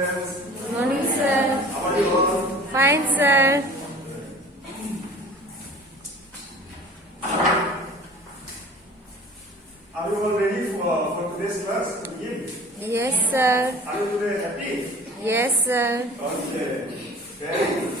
students. Good morning, sir. How are you all? Fine, sir. Are you all ready for today's class to begin? Yes, sir. Are you today happy? Yes, sir. Okay. Very good.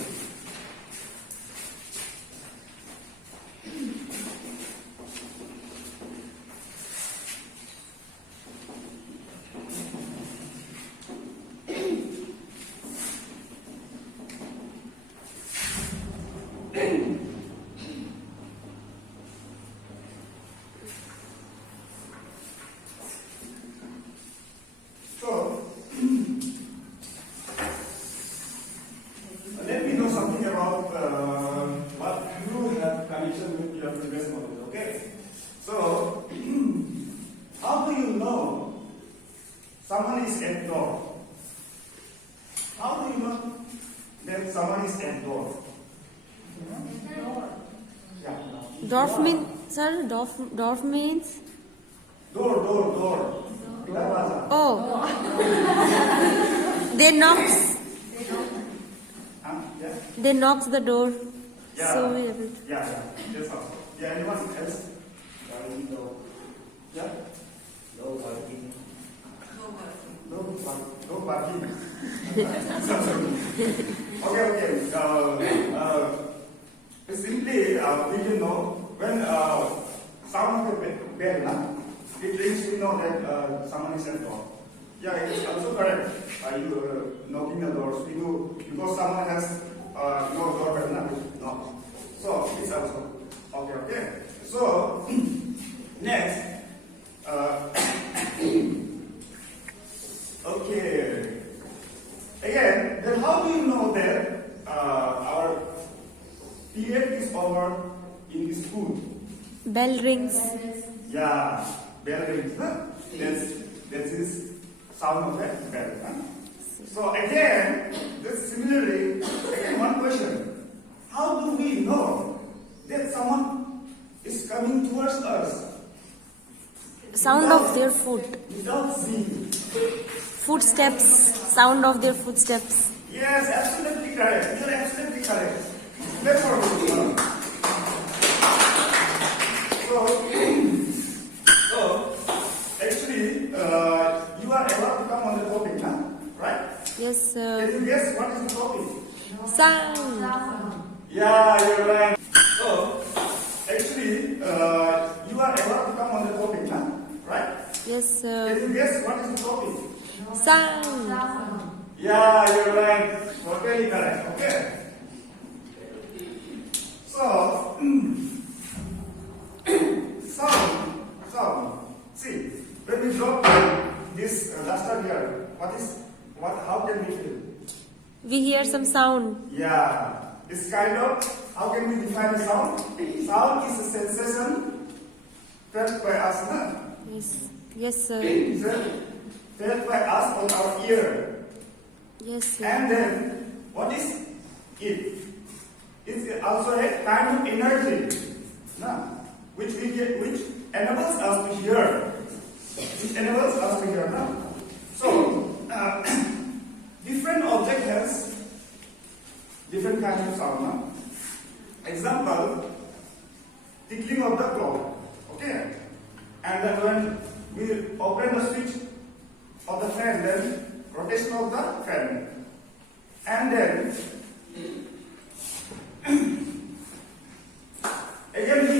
So, let me know something about what you have connection with your previous knowledge, okay? So, how do you know someone is at door? How do you know that someone is at door? Yeah. Dorf means, sir, Dorf means? Door. Darwaza. Oh. They knocks. Yeah. They knocks the door. Yeah. So we have it. Yeah. That's all. Yeah. Anyone else? Yeah. No parking. Okay. Simply, we can know when sound of the bell, it rings, we know that someone is at door. Yeah, it is also correct. You knocking the doors, we do because someone has no doorbell, no. So it's also okay. So next. Okay. Again, then how do you know that our period is over in the school? Bell rings. Yeah, bell rings. Huh? That is sound of a bell. Huh? So again, similarly, again one question: how do we know that someone is coming towards us? Sound of their foot. Without seeing. Footsteps. Sound of their footsteps. Yes, absolutely correct. You're absolutely correct. That's what we do. So actually, you are allowed to come on the topic, huh? Right? Yes, Can sir. you guess what is the topic? Sound. Yeah, you're right. So actually, you are allowed to come on the topic, huh? Right? Yes, Can sir. you guess what is the topic? Sound. Yeah, you're right. Totally correct. Okay. So, sound. See, when we drop this duster here, how can we feel? We hear some sound. Yeah, it's kind of, how can we define the sound? Sound is a sensation felt by us, huh? Yes, sir. It's felt by us on our ear. Yes, sir. And then, what is it? It's also a kind of energy, which enables us to hear. So, different object has different kinds of sound. Example, tickling of the clock. Okay, and then when we open the switch of the fan, then rotation of the fan, and then again we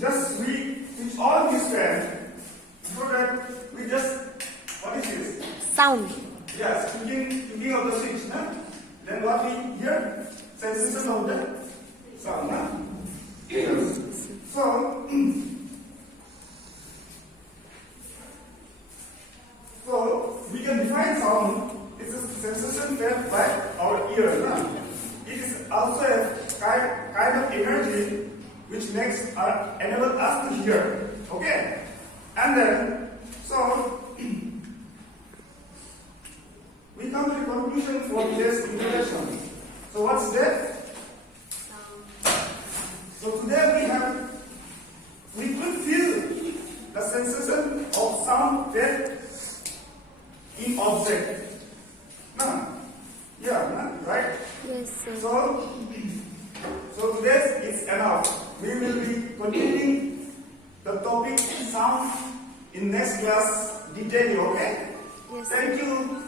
switch on this fan so that we just, what is this? Sound. Yes, speaking of the switch, then what we hear? Sensation of the sound. Yes. So we can define sound. It's a sensation felt by our ear. It is also a kind of energy which enable us to hear. Okay, and then we come to the conclusion for today's introduction. So what's that? So today we could feel the sensation of sound felt in object. No. Yeah, no? Right? Yes, sir. So today is enough. We will be continuing the topic sound in next class detailing, okay? Yes. Thank you.